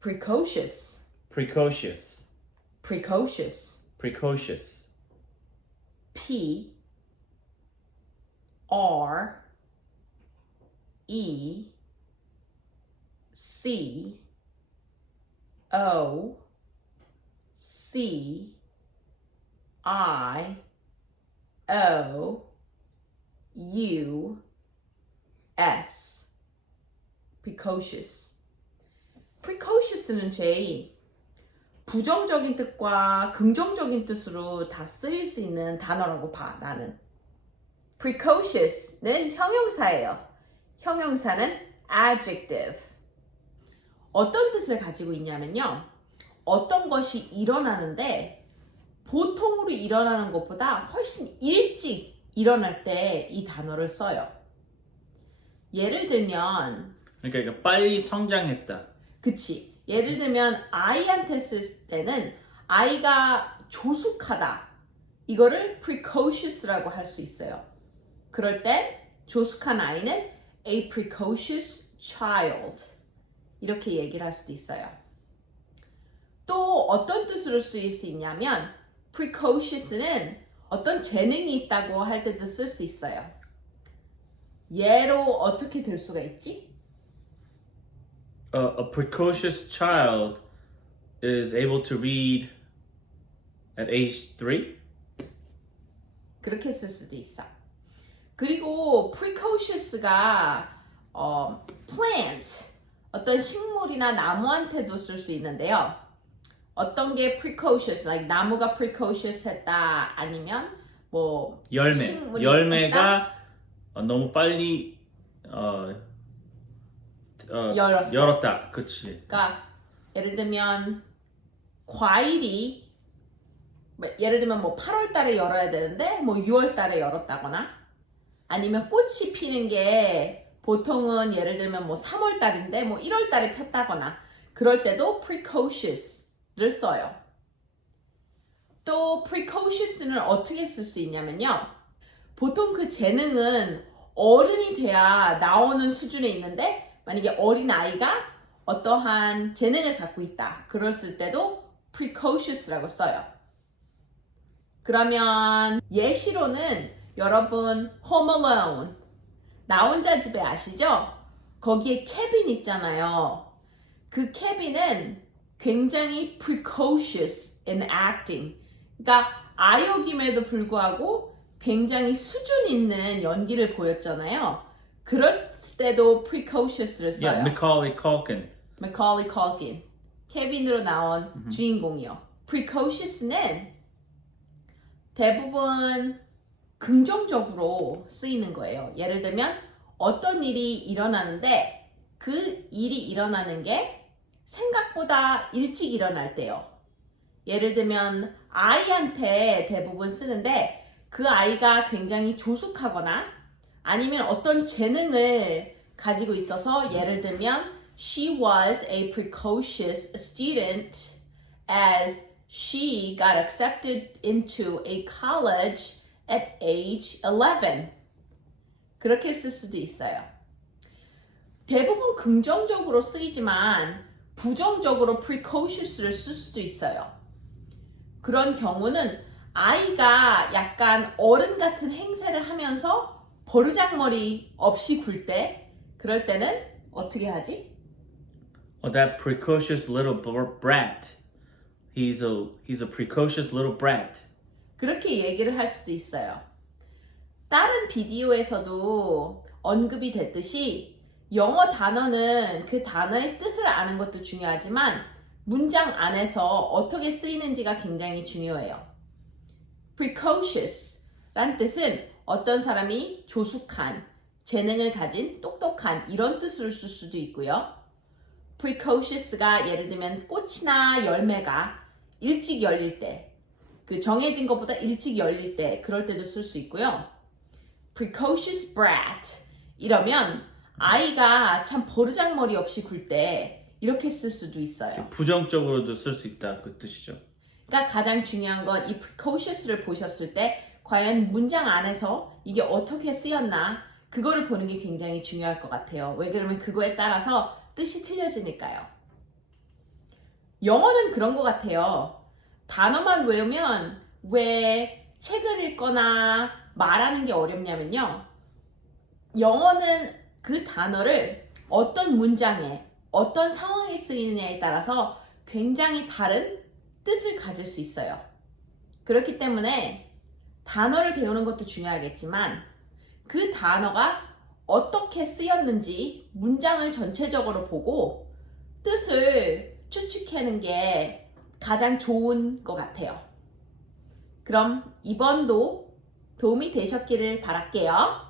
precocious, precocious, precocious. precocious, P R E C O C I O U S precocious. precocious는 J 부정적인 뜻과 긍정적인 뜻으로 다 쓰일 수 있는 단어라고 봐, 나는. precocious는 형용사예요. 형용사는 adjective. 어떤 뜻을 가지고 있냐면요. 어떤 것이 일어나는데 보통으로 일어나는 것보다 훨씬 일찍 일어날 때 이 단어를 써요. 예를 들면 그러니까 빨리 성장했다. 그치. 예를 들면 아이한테 쓸 때는 아이가 조숙하다. 이거를 precocious라고 할 수 있어요. 그럴 땐 조숙한 아이는 a precocious child. 이렇게 얘기를 할 수도 있어요. 또 어떤 뜻으로 쓰일 수 있냐면 precocious는 어떤 재능이 있다고 할 때도 쓸 수 있어요. 예로 어떻게 될 수가 있지? A precocious child is able to read at age 3? 그렇게 쓸 수도 있어. 그리고 precocious가 plant, 어떤 식물이나 나무한테도 쓸 수 있는데요. 어떤 게 precocious, like 나무가 precocious 했다 아니면 뭐 식물이 열매가 했다? 너무 빨리 열었어. 열었다. 그치. 그러니까 예를 들면 과일이 예를 들면 뭐 8월 달에 열어야 되는데 뭐 6월 달에 열었다거나 아니면 꽃이 피는 게 보통은 예를 들면 뭐 3월 달인데 뭐 1월 달에 폈다거나 그럴 때도 precocious를 써요. 또 precocious는 어떻게 쓸 수 있냐면요. 보통 그 재능은 어른이 돼야 나오는 수준에 있는데 만약에 어린 아이가 어떠한 재능을 갖고 있다. 그랬을 때도 precocious라고 써요. 그러면 예시로는 여러분 Home Alone 나 혼자 집에 아시죠? 거기에 케빈 있잖아요. 그 케빈은 굉장히 precocious in acting. 그러니까 아역임에도 불구하고 굉장히 수준 있는 연기를 보였잖아요. 그럴 때도 precocious를 써요. Yeah, Macaulay Culkin. Macaulay Culkin. 케빈으로 나온 주인공이요. precocious는 대부분 긍정적으로 쓰이는 거예요. 예를 들면 어떤 일이 일어나는데 그 일이 일어나는 게 생각보다 일찍 일어날 때요. 예를 들면 아이한테 대부분 쓰는데 그 아이가 굉장히 조숙하거나 아니면 어떤 재능을 가지고 있어서 예를 들면 She was a precocious student as she got accepted into a college at age 11. 그렇게 쓸 수도 있어요. 대부분 긍정적으로 쓰이지만 부정적으로 precocious를 쓸 수도 있어요. 그런 경우는 아이가 약간 어른 같은 행세를 하면서 버르장머리 없이 굴 때, 그럴 때는 어떻게 하지? Oh, that precocious little brat. He's a precocious little brat. 그렇게 얘기를 할 수도 있어요. 다른 비디오에서도 언급이 됐듯이 영어 단어는 그 단어의 뜻을 아는 것도 중요하지만 문장 안에서 어떻게 쓰이는지가 굉장히 중요해요. precocious 란 뜻은 어떤 사람이 조숙한, 재능을 가진, 똑똑한 이런 뜻으로 쓸 수도 있고요. precocious가 예를 들면 꽃이나 열매가 일찍 열릴 때, 그 정해진 것보다 일찍 열릴 때 그럴 때도 쓸 수 있고요. precocious brat 이러면 아이가 참 버르장머리 없이 굴 때 이렇게 쓸 수도 있어요. 부정적으로도 쓸 수 있다 그 뜻이죠. 그러니까 가장 중요한 건 이 precocious를 보셨을 때 과연 문장 안에서 이게 어떻게 쓰였나 그거를 보는 게 굉장히 중요할 것 같아요. 왜 그러면 그거에 따라서 뜻이 틀려지니까요. 영어는 그런 것 같아요. 단어만 외우면 왜 책을 읽거나 말하는 게 어렵냐면요. 영어는 그 단어를 어떤 문장에, 어떤 상황에 쓰이느냐에 따라서 굉장히 다른 뜻을 가질 수 있어요. 그렇기 때문에 단어를 배우는 것도 중요하겠지만 그 단어가 어떻게 쓰였는지 문장을 전체적으로 보고 뜻을 추측하는 게 가장 좋은 것 같아요. 그럼 이번도 도움이 되셨기를 바랄게요.